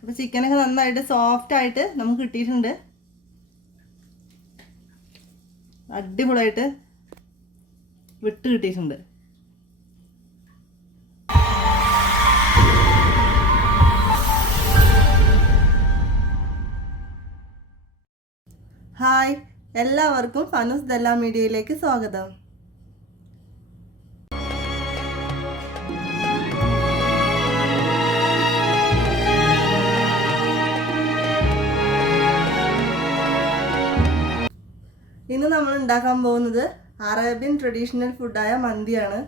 അപ്പോൾ ചിക്കനൊക്കെ നന്നായിട്ട് സോഫ്റ്റ് ആയിട്ട് നമുക്ക് കിട്ടിയിട്ടുണ്ട്. അടിപൊളിയായിട്ട് വിട്ട് കിട്ടിയിട്ടുണ്ട്. ഹായ്, എല്ലാവർക്കും ഫanoosdallahmediaയിലേക്ക് സ്വാഗതം. ഇന്ന് നമ്മൾ ഉണ്ടാക്കാൻ പോകുന്നത് അറേബ്യൻ ട്രഡീഷണൽ ഫുഡായ മന്തിയാണ്.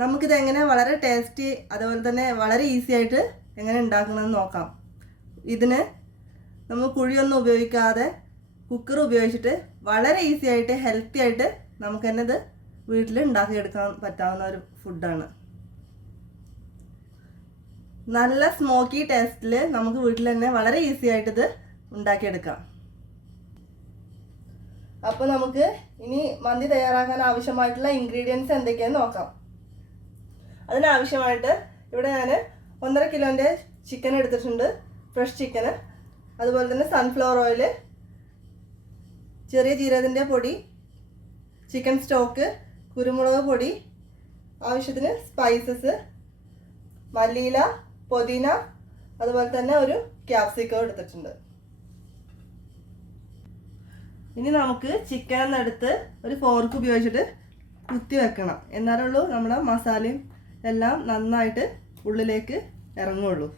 നമുക്കിതെങ്ങനെ വളരെ ടേസ്റ്റി അതുപോലെ തന്നെ വളരെ ഈസി ആയിട്ട് എങ്ങനെ ഉണ്ടാക്കണമെന്ന് നോക്കാം. ഇതിന് നമ്മൾ കുഴിയൊന്നും ഉപയോഗിക്കാതെ കുക്കർ ഉപയോഗിച്ചിട്ട് വളരെ ഈസി ആയിട്ട് ഹെൽത്തി ആയിട്ട് നമുക്ക് തന്നെ ഇത് വീട്ടിൽ ഉണ്ടാക്കിയെടുക്കാൻ പറ്റാവുന്ന ഒരു ഫുഡാണ്. നല്ല സ്മോക്കി ടേസ്റ്റിൽ നമുക്ക് വീട്ടിൽ തന്നെ വളരെ ഈസി ആയിട്ട് ഇത് ഉണ്ടാക്കിയെടുക്കാം. അപ്പോൾ നമുക്ക് ഇനി മന്തി തയ്യാറാക്കാൻ ആവശ്യമായിട്ടുള്ള ഇൻഗ്രീഡിയൻസ് എന്തൊക്കെയാണെന്ന് നോക്കാം. അതിനാവശ്യമായിട്ട് ഇവിടെ ഞാൻ 1.5 കിലോൻ്റെ ചിക്കൻ എടുത്തിട്ടുണ്ട്, ഫ്രഷ് ചിക്കന്. അതുപോലെ തന്നെ സൺഫ്ലവർ ഓയിൽ, ചെറിയ ജീരകത്തിൻ്റെ പൊടി, ചിക്കൻ സ്റ്റോക്ക്, കുരുമുളക് പൊടി, ആവശ്യത്തിന് സ്പൈസസ്, മല്ലിയില, പുതിന, അതുപോലെ തന്നെ ഒരു ക്യാപ്സിക്കം എടുത്തിട്ടുണ്ട്. ഇനി നമുക്ക് ചിക്കൻ എടുത്ത് ഒരു ഫോർക്ക് ഉപയോഗിച്ചിട്ട് കുത്തി വെക്കണം. എന്നാലുള്ളൂ നമ്മുടെ മസാലയും എല്ലാം നന്നായിട്ട് ഉള്ളിലേക്ക് ഇറങ്ങുള്ളൂ.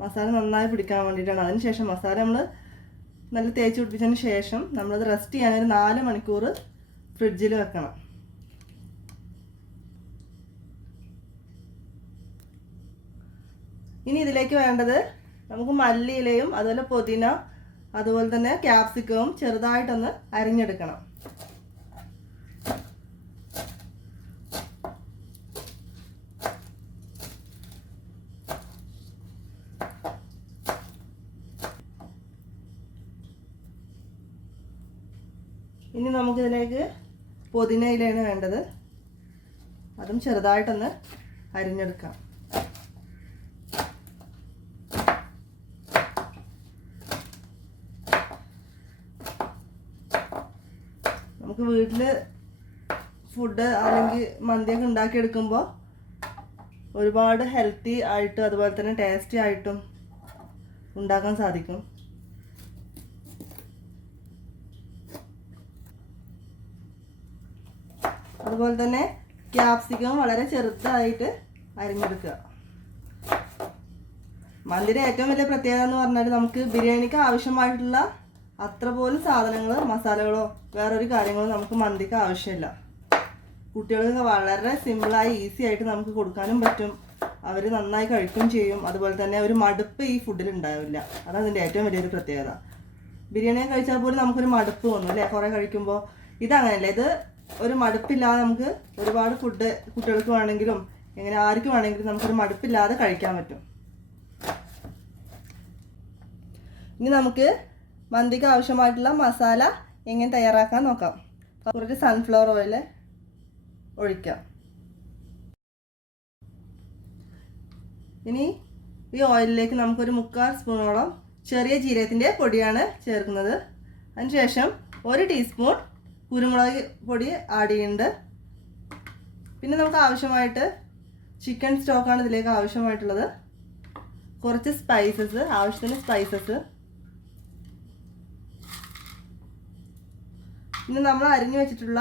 മസാല നന്നായി പിടിക്കാൻ വേണ്ടിയിട്ടാണ്. അതിന് ശേഷം മസാല നമ്മൾ നല്ല തേച്ച് പിടിപ്പിച്ചതിന് ശേഷം നമ്മളത് റെസ്റ്റ് ചെയ്യാൻ ഒരു 4 മണിക്കൂർ ഫ്രിഡ്ജിൽ വെക്കണം. ഇനി ഇതിലേക്ക് വേണ്ടത് നമുക്ക് മല്ലിയിലയും അതുപോലെ പുതിന അതുപോലെ തന്നെ ക്യാപ്സിക്കവും ചെറുതായിട്ടൊന്ന് അരിഞ്ഞെടുക്കണം. ഇനി നമുക്കിതിലേക്ക് പുതിന ഇലയാണ് വേണ്ടത്. അതും ചെറുതായിട്ടൊന്ന് അരിഞ്ഞെടുക്കാം. നമുക്ക് വീട്ടിൽ ഫുഡ് അല്ലെങ്കിൽ മന്തിയൊക്കെ ഉണ്ടാക്കിയെടുക്കുമ്പോൾ ഒരുപാട് ഹെൽത്തി ആയിട്ടും അതുപോലെ തന്നെ ടേസ്റ്റി ആയിട്ടും ഉണ്ടാക്കാൻ സാധിക്കും. അതുപോലെ തന്നെ ക്യാപ്സിക്കം വളരെ ചെറുതായിട്ട് അരിഞ്ഞെടുക്കുക. മന്തിയുടെ ഏറ്റവും വലിയ പ്രത്യേകത എന്ന് പറഞ്ഞാൽ നമുക്ക് ബിരിയാണിക്ക് ആവശ്യമായിട്ടുള്ള അത്ര പോലും സാധനങ്ങൾ, മസാലകളോ വേറൊരു കാര്യങ്ങളോ നമുക്ക് മന്തിക്ക് ആവശ്യമില്ല. കുട്ടികൾക്ക് വളരെ സിമ്പിളായി ഈസി ആയിട്ട് നമുക്ക് കൊടുക്കാനും പറ്റും. അവർ നന്നായി കഴിക്കുകയും ചെയ്യും. അതുപോലെ തന്നെ ഒരു മടുപ്പ് ഈ ഫുഡിൽ ഉണ്ടാവില്ല. അതാണ് ഇതിൻ്റെ ഏറ്റവും വലിയൊരു പ്രത്യേകത. ബിരിയാണി കഴിച്ചാൽ പോലും നമുക്കൊരു മടുപ്പ് തോന്നും അല്ലേ കുറേ കഴിക്കുമ്പോൾ. ഇതങ്ങനെയല്ല. ഇത് ഒരു മടുപ്പില്ലാതെ നമുക്ക് ഒരുപാട് ഫുഡ് കുട്ടികൾക്ക് വേണമെങ്കിലും എങ്ങനെ ആർക്ക് വേണമെങ്കിലും നമുക്കൊരു മടുപ്പില്ലാതെ കഴിക്കാൻ പറ്റും. ഇനി നമുക്ക് മന്തിക്ക് ആവശ്യമായിട്ടുള്ള മസാല എങ്ങനെ തയ്യാറാക്കാൻ നോക്കാം. കുറച്ച് സൺഫ്ലവർ ഓയിൽ ഒഴിക്കാം. ഇനി ഈ ഓയിലിലേക്ക് നമുക്കൊരു 3/4 സ്പൂണോളം ചെറിയ ജീരകത്തിൻ്റെ പൊടിയാണ് ചേർക്കുന്നത്. അതിനുശേഷം 1 ടീസ്പൂൺ കുരുമുളക് പൊടി ആഡ് ചെയ്യുന്നുണ്ട്. പിന്നെ നമുക്ക് ആവശ്യമായിട്ട് ചിക്കൻ സ്റ്റോക്കാണ് ഇതിലേക്ക് ആവശ്യമായിട്ടുള്ളത്. കുറച്ച് സ്പൈസസ്, ആവശ്യത്തിന് സ്പൈസസ്. ഇനി നമ്മൾ അരിഞ്ഞു വെച്ചിട്ടുള്ള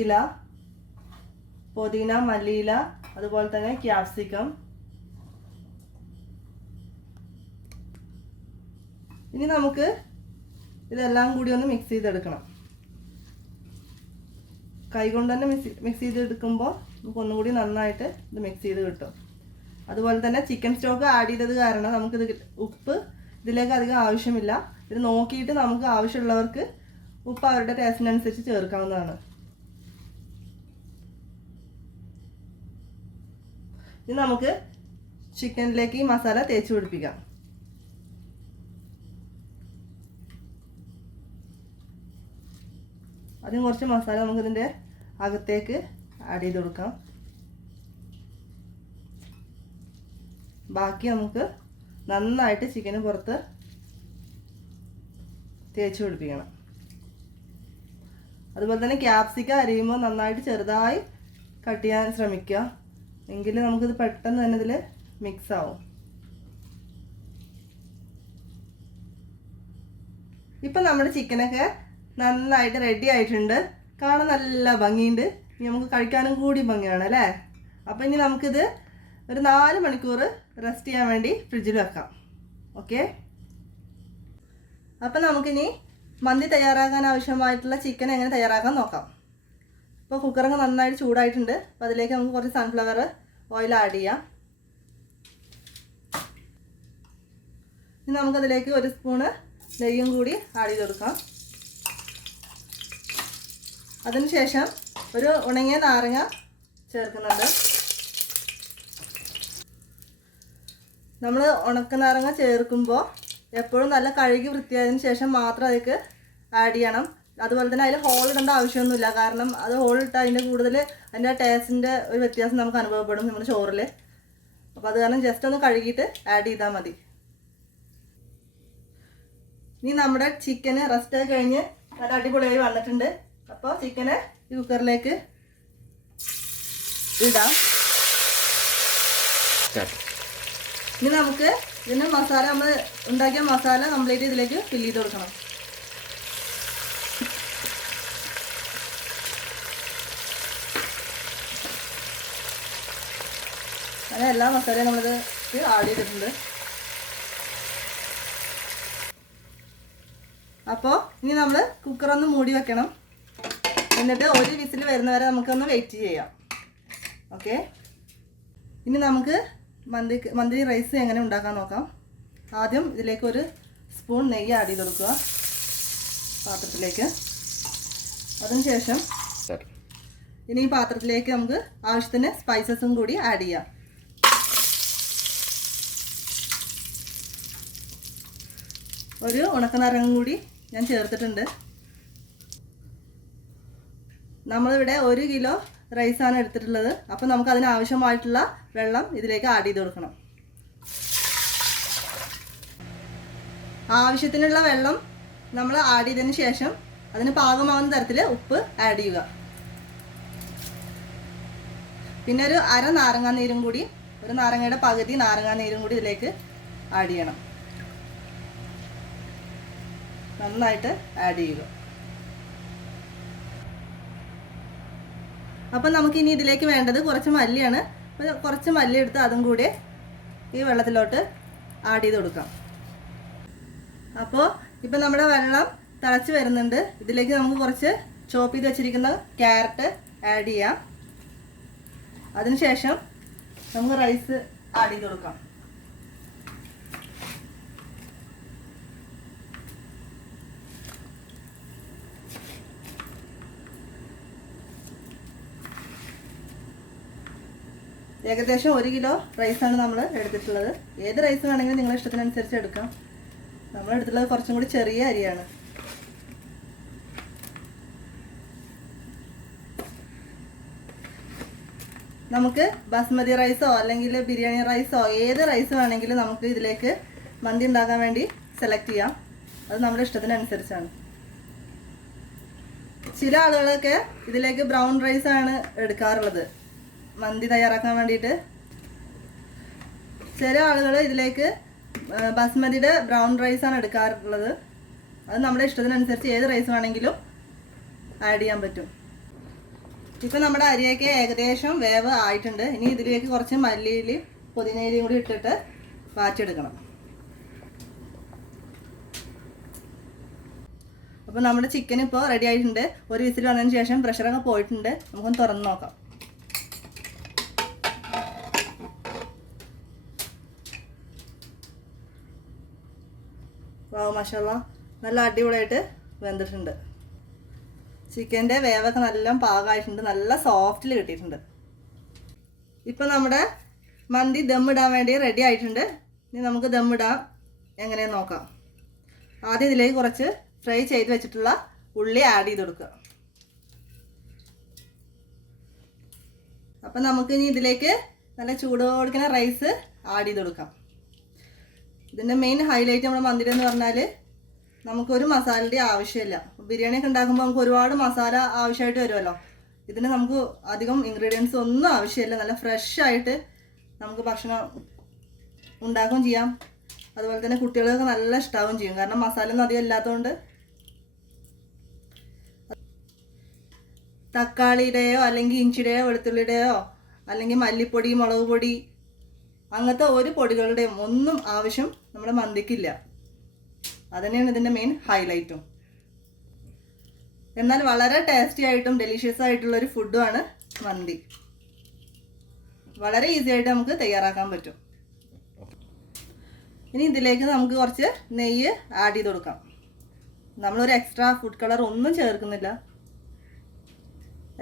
ഇല, പുതിന, മല്ലിയില, അതുപോലെ തന്നെ ക്യാപ്സിക്കം. ഇനി നമുക്ക് ഇതെല്ലാം കൂടി ഒന്ന് മിക്സ് ചെയ്തെടുക്കണം. കൈകൊണ്ട് തന്നെ മിക്സ് ചെയ്തെടുക്കുമ്പോൾ നമുക്ക് ഒന്നുകൂടി നന്നായിട്ട് ഇത് മിക്സ് ചെയ്ത് കിട്ടും. അതുപോലെ തന്നെ ചിക്കൻ സ്റ്റോക്ക് ആഡ് ചെയ്തത് കാരണം നമുക്കിത് ഉപ്പ് ഇതിലേക്ക് അധികം ആവശ്യമില്ല. ഇത് നോക്കിയിട്ട് നമുക്ക് ആവശ്യമുള്ളവർക്ക് ഉപ്പ് അവരുടെ ടേസ്റ്റിനനുസരിച്ച് ചേർക്കാവുന്നതാണ്. ഇനി നമുക്ക് ചിക്കനിലേക്ക് ഈ മസാല തേച്ച് പിടിപ്പിക്കാം. ആദ്യം കുറച്ച് മസാല നമുക്കിതിൻ്റെ അകത്തേക്ക് ആഡ് ചെയ്ത് കൊടുക്കാം. ബാക്കി നമുക്ക് നന്നായിട്ട് ചിക്കന് പുറത്ത് തേച്ച് പിടിപ്പിക്കണം. അതുപോലെ തന്നെ ക്യാപ്സിക്ക അരിയുമ്പോൾ നന്നായിട്ട് ചെറുതായി കട്ട് ചെയ്യാൻ ശ്രമിക്കുക, എങ്കിൽ നമുക്കിത് പെട്ടെന്ന് തന്നെ ഇതിൽ മിക്സ് ആവും. ഇപ്പം നമ്മുടെ ചിക്കനൊക്കെ നന്നായിട്ട് റെഡി ആയിട്ടുണ്ട്. കാണാൻ നല്ല ഭംഗിയുണ്ട്. ഇനി നമുക്ക് കഴിക്കാനും കൂടി ഭംഗിയാണ് അല്ലേ. അപ്പം ഇനി നമുക്കിത് ഒരു 4 മണിക്കൂർ റെസ്റ്റ് ചെയ്യാൻ വേണ്ടി ഫ്രിഡ്ജിൽ വെക്കാം. ഓക്കെ, അപ്പം നമുക്കിനി മന്തി തയ്യാറാക്കാൻ ആവശ്യമായിട്ടുള്ള ചിക്കൻ എങ്ങനെ തയ്യാറാക്കാൻ നോക്കാം. ഇപ്പോൾ കുക്കറൊക്കെ നന്നായിട്ട് ചൂടായിട്ടുണ്ട്. അപ്പോൾ അതിലേക്ക് നമുക്ക് കുറച്ച് സൺഫ്ലവർ ഓയിൽ ആഡ് ചെയ്യാം. ഇനി നമുക്കതിലേക്ക് 1 സ്പൂണ് നെയ്യും കൂടി ആഡ് ചെയ്ത് കൊടുക്കാം. അതിനുശേഷം ഒരു ഉണങ്ങിയ നാരങ്ങ ചേർക്കുന്നുണ്ട്. നമ്മൾ ഉണക്കനാരങ്ങ ചേർക്കുമ്പോൾ എപ്പോഴും നല്ല കഴുകി വൃത്തിയായതിനു ശേഷം മാത്രം അതിലേക്ക് ആഡ് ചെയ്യണം. അതുപോലെ തന്നെ അതിൽ ഹോൾ ഇടേണ്ട ആവശ്യമൊന്നുമില്ല, കാരണം അത് ഹോൾ ഇട്ടാൽ അതിൻ്റെ കൂടുതൽ അതിൻ്റെ ടേസ്റ്റിൻ്റെ ഒരു വ്യത്യാസം നമുക്ക് അനുഭവപ്പെടും നമ്മുടെ ചോറിൽ. അപ്പോൾ അത് കാരണം ജസ്റ്റ് ഒന്ന് കഴുകിയിട്ട് ആഡ് ചെയ്താൽ മതി. ഇനി നമ്മുടെ ചിക്കന് റെസ്റ്റ് കഴിഞ്ഞ് നല്ല അടിപൊളിയായി വന്നിട്ടുണ്ട്. അപ്പോൾ ചിക്കന് ഈ കുക്കറിലേക്ക് ഇടാം. ഇനി നമുക്ക് ഇതിൻ്റെ മസാല, നമ്മൾ ഉണ്ടാക്കിയ മസാല കംപ്ലീറ്റ് ഇതിലേക്ക് ഫില്ല് ചെയ്ത് കൊടുക്കണം. അങ്ങനെ എല്ലാ മസാലയും നമ്മളിത് ആഡ് ചെയ്തിട്ടുണ്ട്. അപ്പോൾ ഇനി നമ്മൾ കുക്കറൊന്ന് മൂടി വെക്കണം. എന്നിട്ട് 1 വിസിൽ വരുന്നവരെ നമുക്കൊന്ന് വെയിറ്റ് ചെയ്യാം. ഓക്കെ, ഇനി നമുക്ക് മന്തി റൈസ് എങ്ങനെ ഉണ്ടാക്കാൻ നോക്കാം. ആദ്യം ഇതിലേക്ക് 1 സ്പൂൺ നെയ്യ് ആഡ് ചെയ്ത് കൊടുക്കുക പാത്രത്തിലേക്ക്. അതിനുശേഷം ഇനി ഈ പാത്രത്തിലേക്ക് നമുക്ക് ആവശ്യത്തിന് സ്പൈസസും കൂടി ആഡ് ചെയ്യാം. ഒരു ഉണക്കനാരങ്ങ കൂടി ഞാൻ ചേർത്തിട്ടുണ്ട്. നമ്മളിവിടെ 1 കിലോ റൈസാണ് എടുത്തിട്ടുള്ളത്. അപ്പോൾ നമുക്ക് അതിനാവശ്യമായിട്ടുള്ള വെള്ളം ഇതിലേക്ക് ആഡ് ചെയ്ത് കൊടുക്കണം. ആവശ്യത്തിനുള്ള വെള്ളം നമ്മൾ ആഡ് ചെയ്തതിന് ശേഷം അതിന് പാകമാവുന്ന തരത്തിൽ ഉപ്പ് ആഡ് ചെയ്യുക. പിന്നെ ഒരു അര നാരങ്ങാനീരും കൂടി, ഒരു നാരങ്ങയുടെ പകുതി നാരങ്ങാനീരും കൂടി ഇതിലേക്ക് ആഡ് ചെയ്യണം. നന്നായിട്ട് ആഡ് ചെയ്യുക. അപ്പം നമുക്കിനി ഇതിലേക്ക് വേണ്ടത് കുറച്ച് മല്ലിയാണ്. അപ്പോൾ കുറച്ച് മല്ലി എടുത്ത് അതും കൂടി ഈ വെള്ളത്തിലോട്ട് ആഡ് ചെയ്ത് കൊടുക്കാം. അപ്പോൾ ഇപ്പം നമ്മുടെ വെള്ളം തിളച്ച് വരുന്നുണ്ട്. ഇതിലേക്ക് നമുക്ക് കുറച്ച് ചോപ്പ് ചെയ്ത് വെച്ചിരിക്കുന്ന ക്യാരറ്റ് ആഡ് ചെയ്യാം. അതിനുശേഷം നമുക്ക് റൈസ് ആഡ് ചെയ്ത് കൊടുക്കാം. ഏകദേശം 1 കിലോ റൈസാണ് നമ്മൾ എടുത്തിട്ടുള്ളത്. ഏത് റൈസ് വേണമെങ്കിലും നിങ്ങളുടെ ഇഷ്ടത്തിനനുസരിച്ച് എടുക്കാം. നമ്മൾ എടുത്തിട്ടുള്ളത് കുറച്ചും കൂടി ചെറിയ അരിയാണ്. നമുക്ക് ബാസ്മതി റൈസോ അല്ലെങ്കിൽ ബിരിയാണി റൈസോ ഏത് റൈസ് വേണമെങ്കിലും നമുക്ക് ഇതിലേക്ക് മന്തി ഉണ്ടാക്കാൻ വേണ്ടി സെലക്ട് ചെയ്യാം. അത് നമ്മുടെ ഇഷ്ടത്തിനനുസരിച്ചാണ്. ചില ആളുകളൊക്കെ ഇതിലേക്ക് ബ്രൗൺ റൈസാണ് എടുക്കാറുള്ളത് മന്തി തയ്യാറാക്കാൻ വേണ്ടിയിട്ട്. ചില ആളുകൾ ഇതിലേക്ക് ബാസ്മതിയുടെ ബ്രൗൺ റൈസാണ് എടുക്കാറുള്ളത്. അത് നമ്മുടെ ഇഷ്ടത്തിനനുസരിച്ച് ഏത് റൈസ് വേണമെങ്കിലും ആഡ് ചെയ്യാൻ പറ്റും. ഇപ്പം നമ്മുടെ അരിയൊക്കെ ഏകദേശം വേവ് ആയിട്ടുണ്ട്. ഇനി ഇതിലേക്ക് കുറച്ച് മല്ലിയിൽ പുതിനയിലയും കൂടി ഇട്ടിട്ട് വാറ്റിയെടുക്കണം. അപ്പോൾ നമ്മുടെ ചിക്കൻ ഇപ്പോൾ റെഡി ആയിട്ടുണ്ട്. 1 വിസിൽ വന്നതിന് ശേഷം പ്രഷറൊക്കെ പോയിട്ടുണ്ട്. നമുക്കൊന്ന് തുറന്ന് നോക്കാം. വാവ്, മാഷാല്ലാ, നല്ല അടിപൊളിയായിട്ട് വെന്തിട്ടുണ്ട്. ചിക്കൻ്റെ വേവൊക്കെ നല്ല പാകമായിട്ടുണ്ട്. നല്ല സോഫ്റ്റിൽ കിട്ടിയിട്ടുണ്ട്. ഇപ്പം നമ്മുടെ മന്തി ദമ്മിടാൻ വേണ്ടി റെഡി ആയിട്ടുണ്ട്. ഇനി നമുക്ക് ദമ്മിടാം എങ്ങനെയെന്ന് നോക്കാം. ആദ്യം ഇതിലേക്ക് കുറച്ച് ഫ്രൈ ചെയ്ത് വെച്ചിട്ടുള്ള ഉള്ളി ആഡ് ചെയ്ത് കൊടുക്കുക. അപ്പം നമുക്ക് ഇനി ഇതിലേക്ക് നല്ല ചൂടോടുക്കുന്ന റൈസ് ആഡ് ചെയ്ത് കൊടുക്കാം. ഇതിൻ്റെ മെയിൻ ഹൈലൈറ്റ് നമ്മുടെ മന്തിയുടെ എന്ന് പറഞ്ഞാൽ നമുക്കൊരു മസാലയുടെ ആവശ്യമില്ല. ബിരിയാണിയൊക്കെ ഉണ്ടാക്കുമ്പോൾ നമുക്ക് ഒരുപാട് മസാല ആവശ്യമായിട്ട് വരുമല്ലോ. ഇതിന് നമുക്ക് അധികം ഇൻഗ്രീഡിയൻസ് ഒന്നും ആവശ്യമില്ല. നല്ല ഫ്രഷ് ആയിട്ട് നമുക്ക് ഭക്ഷണം ഉണ്ടാക്കുകയും ചെയ്യാം. അതുപോലെ തന്നെ കുട്ടികൾക്ക് നല്ല ഇഷ്ടാവുകയും ചെയ്യും. കാരണം മസാല ഒന്നും അധികം ഇല്ലാത്തതുകൊണ്ട്. തക്കാളിയുടെയോ അല്ലെങ്കിൽ ഇഞ്ചിയുടെയോ വെളുത്തുള്ളിയുടെയോ അല്ലെങ്കിൽ മല്ലിപ്പൊടി, മുളക് പൊടി അങ്ങനത്തെ ഒരു പൊടികളുടെയും ഒന്നും ആവശ്യം നമ്മുടെ മന്തിക്കില്ല. അതുതന്നെയാണ് ഇതിൻ്റെ മെയിൻ ഹൈലൈറ്റും. എന്നാൽ വളരെ ടേസ്റ്റി ആയിട്ടും ഡെലിഷ്യസ് ആയിട്ടുള്ളൊരു ഫുഡുമാണ് മന്തി. വളരെ ഈസി ആയിട്ട് നമുക്ക് തയ്യാറാക്കാൻ പറ്റും. ഇനി ഇതിലേക്ക് നമുക്ക് കുറച്ച് നെയ്യ് ആഡ് ചെയ്ത് കൊടുക്കാം. നമ്മളൊരു എക്സ്ട്രാ ഫുഡ് കളർ ഒന്നും ചേർക്കുന്നില്ല.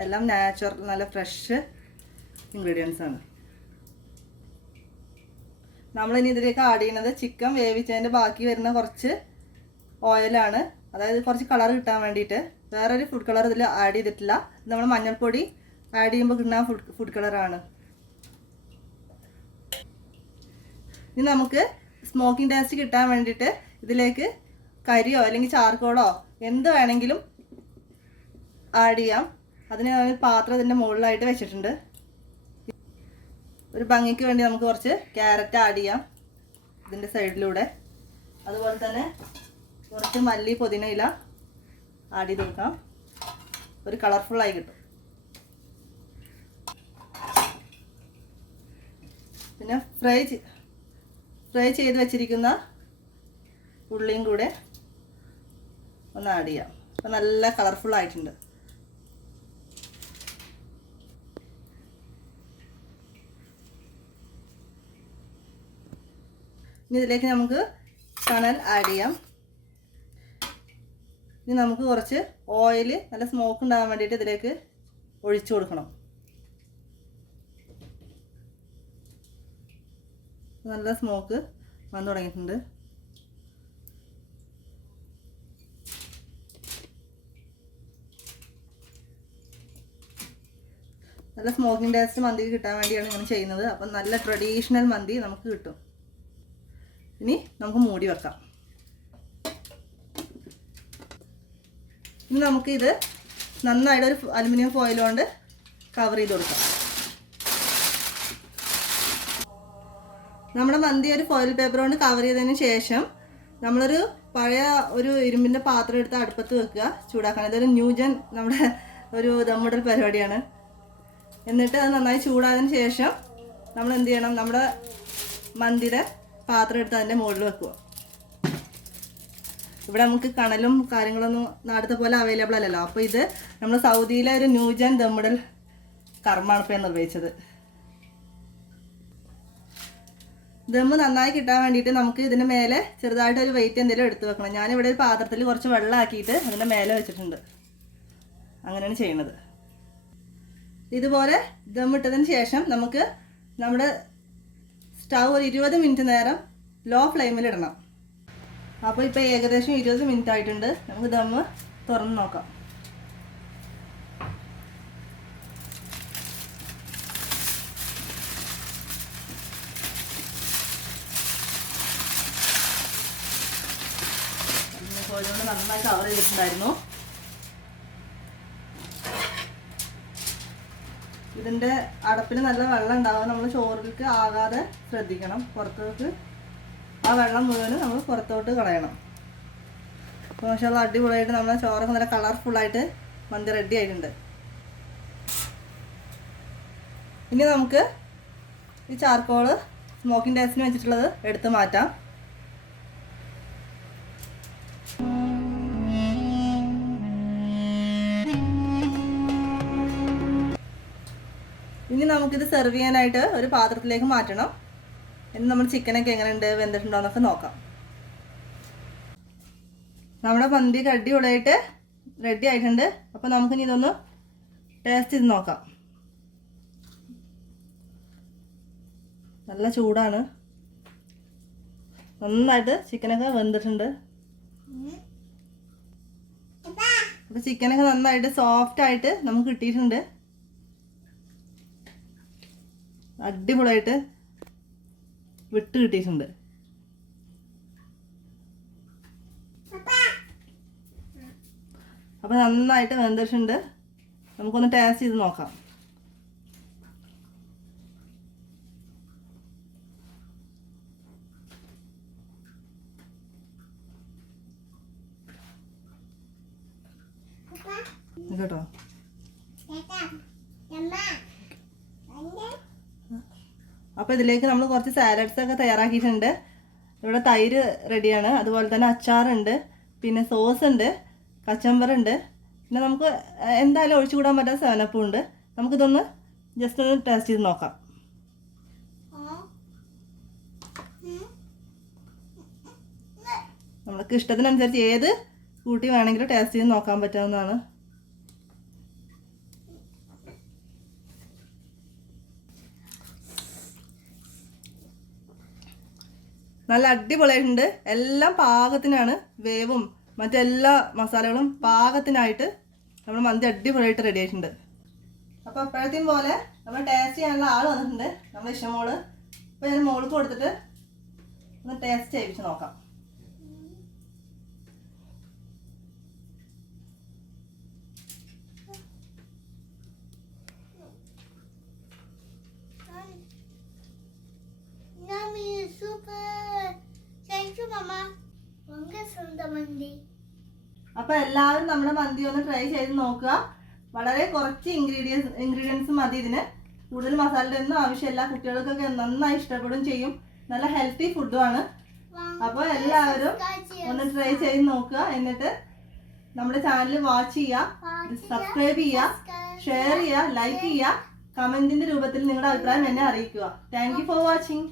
എല്ലാം നാച്ചുറൽ നല്ല ഫ്രഷ് ഇൻഗ്രീഡിയൻസ് ആണ്. നമ്മളിനി ഇതിലേക്ക് ആഡ് ചെയ്യുന്നത് ചിക്കൻ വേവിച്ചതിൻ്റെ ബാക്കി വരുന്ന കുറച്ച് ഓയിലാണ്. അതായത് കുറച്ച് കളർ കിട്ടാൻ വേണ്ടിയിട്ട്. വേറൊരു ഫുഡ് കളർ ഇതിൽ ആഡ് ചെയ്തിട്ടില്ല. ഇത് നമ്മൾ മഞ്ഞൾപ്പൊടി ആഡ് ചെയ്യുമ്പോൾ കിട്ടുന്ന ഫുഡ് കളറാണ്. ഇനി നമുക്ക് സ്മോക്കിംഗ് ടേസ്റ്റ് കിട്ടാൻ വേണ്ടിയിട്ട് ഇതിലേക്ക് കരിയോ അല്ലെങ്കിൽ ചാർക്കോളോ എന്ത് വേണമെങ്കിലും ആഡ് ചെയ്യാം. അതിന് പാത്രം ഇതിൻ്റെ മുകളിലായിട്ട് വെച്ചിട്ടുണ്ട്. ഒരു ഭംഗിക്ക് വേണ്ടി നമുക്ക് കുറച്ച് ക്യാരറ്റ് ആഡ് ചെയ്യാം ഇതിൻ്റെ സൈഡിലൂടെ. അതുപോലെ തന്നെ കുറച്ച് മല്ലി പുതിന ഇല ആഡ് ചെയ്ത് കൊടുക്കാം. ഒരു കളർഫുള്ളായി കിട്ടും. പിന്നെ ഫ്രൈ ചെയ്ത് വെച്ചിരിക്കുന്ന ഉള്ളിയും കൂടെ ഒന്ന് ആഡ് ചെയ്യാം. അപ്പോൾ നല്ല കളർഫുള്ളായിട്ടുണ്ട്. ഇനി ഇതിലേക്ക് നമുക്ക് കണൽ ആഡ് ചെയ്യാം. ഇനി നമുക്ക് കുറച്ച് ഓയിൽ നല്ല സ്മോക്ക് ഉണ്ടാകാൻ വേണ്ടിയിട്ട് ഇതിലേക്ക് ഒഴിച്ചു കൊടുക്കണം. നല്ല സ്മോക്ക് വന്നു തുടങ്ങിയിട്ടുണ്ട്. നല്ല സ്മോക്കിംഗ് ടേസ്റ്റ് മന്തിക്ക് കിട്ടാൻ വേണ്ടിയാണ് ഇങ്ങനെ ചെയ്യുന്നത്. അപ്പം നല്ല ട്രഡീഷണൽ മന്തി നമുക്ക് കിട്ടും. ഇനി നമുക്ക് മൂടി വെക്കാം. ഇനി നമുക്കിത് നന്നായിട്ട് ഒരു അലുമിനിയം ഫോയിൽ കൊണ്ട് കവർ ചെയ്ത് കൊടുക്കാം. നമ്മുടെ മന്തി ഒരു ഫോയിൽ പേപ്പർ കൊണ്ട് കവർ ചെയ്തതിന് ശേഷം നമ്മളൊരു പഴയ ഒരു ഇരുമ്പിൻ്റെ പാത്രം എടുത്ത് അടുപ്പത്ത് വെക്കുക, ചൂടാക്കാൻ. ഇതൊരു ന്യൂജൻ നമ്മുടെ ഒരു ദമ്മിടൽ പരിപാടിയാണ്. എന്നിട്ട് അത് നന്നായി ചൂടായതിന് ശേഷം നമ്മൾ എന്ത് ചെയ്യണം, നമ്മുടെ മന്തിയുടെ പാത്രം എടുത്ത് അതിൻ്റെ മുകളിൽ വെക്കുക. ഇവിടെ നമുക്ക് കണലും കാര്യങ്ങളൊന്നും നാടത്തെ പോലെ അവൈലബിൾ അല്ലല്ലോ. അപ്പോൾ ഇത് നമ്മൾ സൗദിയിലെ ഒരു ന്യൂജൻ ദമ്മിടൽ കർമ്മമാണ് ഇപ്പോൾ നിർവഹിച്ചത്. ദമ്മ് നന്നായി കിട്ടാൻ വേണ്ടിയിട്ട് നമുക്ക് ഇതിൻ്റെ മേലെ ചെറുതായിട്ടൊരു വെയിറ്റ് എന്തെങ്കിലും എടുത്ത് വെക്കണം. ഞാനിവിടെ ഒരു പാത്രത്തിൽ കുറച്ച് വെള്ളമാക്കിയിട്ട് അതിൻ്റെ മേലെ വെച്ചിട്ടുണ്ട്. അങ്ങനെയാണ് ചെയ്യുന്നത്. ഇതുപോലെ ദമ്മിട്ടതിന് ശേഷം നമുക്ക് നമ്മുടെ സ്റ്റൗ ഒരു 20 മിനിറ്റ് നേരം ലോ ഫ്ലെയിമിൽ ഇടണം. അപ്പോൾ ഇപ്പോൾ ഏകദേശം 20 മിനിറ്റ് ആയിട്ടുണ്ട്. നമുക്ക് ദമ്മ് തുറന്ന് നോക്കാം. കോഴിയോട് നന്നായി കവർ ചെയ്തിട്ടുണ്ടായിരുന്നു. ഇതിൻ്റെ അടപ്പിൽ നല്ല വെള്ളം ഉണ്ടാവും. നമ്മൾ ചോറിലേക്ക് ആകാതെ ശ്രദ്ധിക്കണം. പുറത്തോട്ട് ആ വെള്ളം മുഴുവനും നമ്മൾ പുറത്തോട്ട് കളയണം. അപ്പോൾ മാഷാഅല്ലാ അടിപൊളിയായിട്ട് നമ്മളെ ചോറൊക്കെ നല്ല കളർഫുള്ളായിട്ട് മന്തി റെഡി ആയിട്ടുണ്ട്. ഇനി നമുക്ക് ഈ ചാർക്കോള് സ്മോക്കിംഗ് ടേസ്റ്റിന് വെച്ചിട്ടുള്ളത് എടുത്ത് മാറ്റാം. ഇനി നമുക്കിത് സെർവ് ചെയ്യാനായിട്ട് ഒരു പാത്രത്തിലേക്ക് മാറ്റണം. ഇനി നമ്മൾ ചിക്കനൊക്കെ എങ്ങനെയുണ്ട്, വെന്തിട്ടുണ്ടോ എന്നൊക്കെ നോക്കാം. നമ്മുടെ മന്തി അടിപൊളിയായിട്ട് റെഡി ആയിട്ടുണ്ട്. അപ്പോൾ നമുക്കിനി ഇതൊന്ന് ടേസ്റ്റ് ചെയ്ത് നോക്കാം. നല്ല ചൂടാണ്. നന്നായിട്ട് ചിക്കനൊക്കെ വെന്തിട്ടുണ്ട്. അപ്പോൾ ചിക്കനൊക്കെ നന്നായിട്ട് സോഫ്റ്റായിട്ട് നമുക്ക് കിട്ടിയിട്ടുണ്ട്. അടിപൊളിയായിട്ട് വിട്ട് കിട്ടിയിട്ടുണ്ട്. അപ്പോൾ നന്നായിട്ട് വെന്തിട്ടുണ്ട്. നമുക്കൊന്ന് ടേസ്റ്റ് ചെയ്ത് നോക്കാം. കേട്ടോ, അപ്പോൾ ഇതിലേക്ക് നമ്മൾ കുറച്ച് സാലഡ്സ് ഒക്കെ തയ്യാറാക്കിയിട്ടുണ്ട്. ഇവിടെ തൈര് റെഡിയാണ്, അതുപോലെ തന്നെ അച്ചാറുണ്ട്, പിന്നെ സോസ് ഉണ്ട്, കച്ചമ്പറുണ്ട്, പിന്നെ നമുക്ക് എന്തായാലും ഒഴിച്ചു കൂടാൻ പറ്റാത്ത സെവനപ്പും ഉണ്ട്. നമുക്കിതൊന്ന് ജസ്റ്റ് ഒന്ന് ടേസ്റ്റ് ചെയ്ത് നോക്കാം. നമുക്ക് ഇഷ്ടത്തിനനുസരിച്ച് ഏത് കൂട്ടി വേണമെങ്കിലും ടേസ്റ്റ് ചെയ്ത് നോക്കാൻ പറ്റാവുന്നതാണ്. നല്ല അടിപൊളിയായിട്ടുണ്ട്. എല്ലാം പാകത്തിനാണ്, വേവും മറ്റെല്ലാ മസാലകളും പാകത്തിനായിട്ട് നമ്മൾ മന്തി അടിപൊളിയായിട്ട് റെഡി ആയിട്ടുണ്ട്. അപ്പോൾ അപ്പോഴത്തേക്കും പോലെ നമ്മൾ ടേസ്റ്റ് ചെയ്യാനുള്ള ആൾ വന്നിട്ടുണ്ട്, നമ്മുടെ ഇഷ്ടമോള്. അപ്പോൾ ഞാൻ മോൾക്ക് കൊടുത്തിട്ട് ഒന്ന് ടേസ്റ്റ് ചെയ്യിപ്പിച്ച് നോക്കാം. അപ്പോൾ എല്ലാവരും നമ്മുടെ മന്തി ഒന്ന് ട്രൈ ചെയ്ത് നോക്കുക. വളരെ കുറച്ച് ഇൻഗ്രീഡിയൻസ് മതി ഇതിന്. കൂടുതൽ മസാലയുടെ ഒന്നും ആവശ്യമില്ല. കുട്ടികൾക്കൊക്കെ നന്നായി ഇഷ്ടപ്പെടും ചെയ്യും. നല്ല ഹെൽത്തി ഫുഡുമാണ്. അപ്പോൾ എല്ലാവരും ഒന്ന് ട്രൈ ചെയ്ത് നോക്കുക. എന്നിട്ട് നമ്മുടെ ചാനൽ വാച്ച് ചെയ്യുക, സബ്സ്ക്രൈബ് ചെയ്യുക, ഷെയർ ചെയ്യുക, ലൈക്ക് ചെയ്യുക, കമന്റിന്റെ രൂപത്തിൽ നിങ്ങളുടെ അഭിപ്രായം എന്നെ അറിയിക്കുക. Thank you for watching.